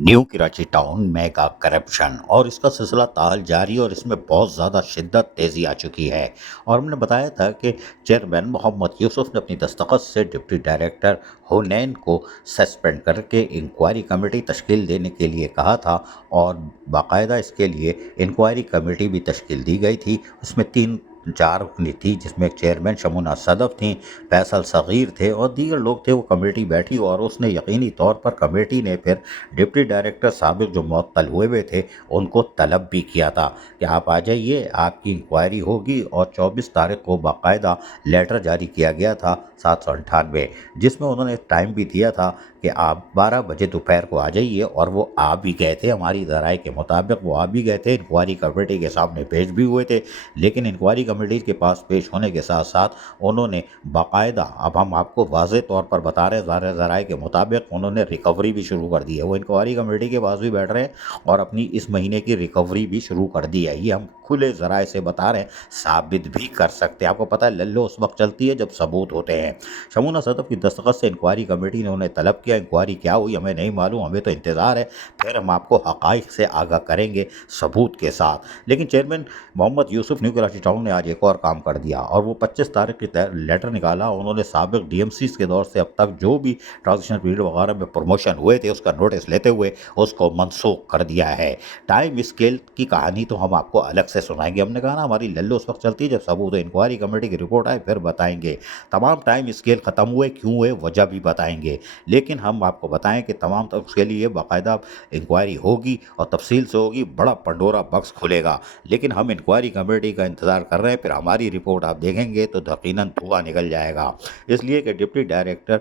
New Karachi town में का corruption और इसका सिलसिला ताल जारी और इसमें बहुत ज़्यादा शिद्दत तेज़ी आ चुकी है। और हमने बताया था कि चेयरमैन मोहम्मद यूसुफ ने अपनी दस्तखत से डिप्टी डायरेक्टर हुनैन को सस्पेंड करके इंक्वायरी कमेटी तश्कील देने के लिए कहा था और बाकायदा इसके लिए इंक्वायरी कमेटी भी तश्कील दी गई थी। उसमें तीन चार रुकनी थी, जिसमें चेयरमैन शमूना सदफ थी, फैसल सग़ीर थे और दीगर लोग थे। वो कमेटी बैठी और उसने यकीनी तौर पर कमेटी ने फिर डिप्टी डायरेक्टर साबिक जो मुअत्तल हुए हुए थे उनको तलब भी किया था कि आप आ जाइए, आपकी इंक्वायरी होगी। और 24 तारीख को बाकायदा लेटर जारी किया गया था 798, जिसमें उन्होंने टाइम भी दिया था कि आप 12 बजे दोपहर को आ जाइए। और वो आ भी गए थे, हमारी ज़राए के मुताबिक वो आ भी गए थे, इंक्वायरी कमेटी के सामने पेश भी हुए थे। लेकिन इंक्वायरी कमेटी के पास पेश होने के साथ साथ उन्होंने बाकायदा, अब हम आपको वाज़ेह तौर पर बता रहे हैं, ज़राए के मुताबिक उन्होंने रिकवरी भी शुरू कर दी है। वो इंक्वायरी कमेटी के पास भी बैठ रहे हैं और अपनी इस महीने की रिकवरी भी शुरू कर दी है। ये हम खुले ज़राए से बता रहे हैं, साबित भी कर सकते हैं। आपको पता है लल्लो उस वक्त चलती है जब सबूत होते हैं। शमूना सदफ की दस्तखत से इंक्वायरी कमेटी ने उन्हें तलब किया। इंक्वायरी क्या हुई हमें नहीं मालूम, हमें तो इंतज़ार है, फिर हम आपको हक़ाइक़ से आगाह करेंगे सबूत के साथ। लेकिन चेयरमैन मोहम्मद यूसुफ न्यू कराची टाउन ने आज एक और काम कर दिया और वो 25 तारीख की लेटर निकाला। उन्होंने साबिक DMCs के दौर से अब तक जो भी ट्रांजिशन पीरियड वगैरह में प्रमोशन हुए थे उसका नोटिस लेते हुए उसको मनसूख कर दिया है। टाइम स्केल की कहानी तो हम आपको अलग से सुनाएंगे। हमने कहा ना हमारी लल्लो उस वक्त चलती है जब सबूत है, इंक्वायरी कमेटी की रिपोर्ट आए फिर बताएंगे। तमाम टाइम स्केल ख़त्म हुए, क्यों हुए, वजह भी बताएंगे। लेकिन हम आपको बताएं कि तमाम तक उसके लिए बाकायदा इंक्वायरी होगी और तफसील से होगी, बड़ा पंडोरा बक्स खुलेगा। लेकिन हम इंक्वायरी कमेटी का इंतज़ार कर रहे हैं, फिर हमारी रिपोर्ट आप देखेंगे तो यकीनन धुआं निकल जाएगा। इसलिए कि डिप्टी डायरेक्टर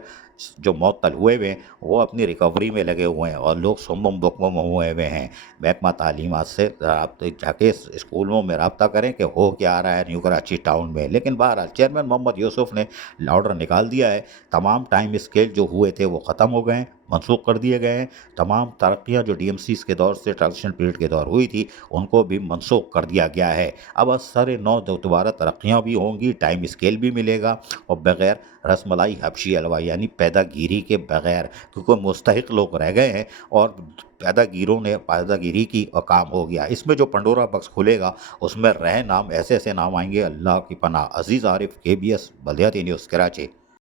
जो मुअत्तल हुए हुए हैं वो अपनी रिकवरी में लगे हुए हैं और लोग सुम्म बुकम हुए हुए हैं। महकमा तालीमात से राब्ते जाके स्कूलों में रब्ता करें कि हो क्या आ रहा है न्यू कराची टाउन में। लेकिन बहरहाल चेयरमैन मोहम्मद यूसुफ ने ऑर्डर निकाल दिया है। तमाम टाइम स्केल जो हुए थे वो ख़त्म हो गए हैं, मनसूख कर दिए गए हैं। तमाम तरक्कियाँ जो DMCs के दौर से ट्रांजिशन पीरियड के दौर हुई थी उनको भी मनसूख कर दिया गया है। अब असर नौ दोबारा तरक्कियाँ भी होंगी, टाइम स्केल भी मिलेगा और बग़ैर रसमलाई हबशी हलवा यानी पैदागिरी के बग़ैर, क्योंकि मुस्तहिक लोग रह गए हैं और पैदागिरों ने पैदागिरी की और काम हो गया। इसमें जो पंडोरा बक्स खुलेगा उसमें रह नाम ऐसे ऐसे नाम आएंगे, अल्लाह की पनाह। अजीज़ आरिफ, KBS बल्दियाती न्यूज़, कराची।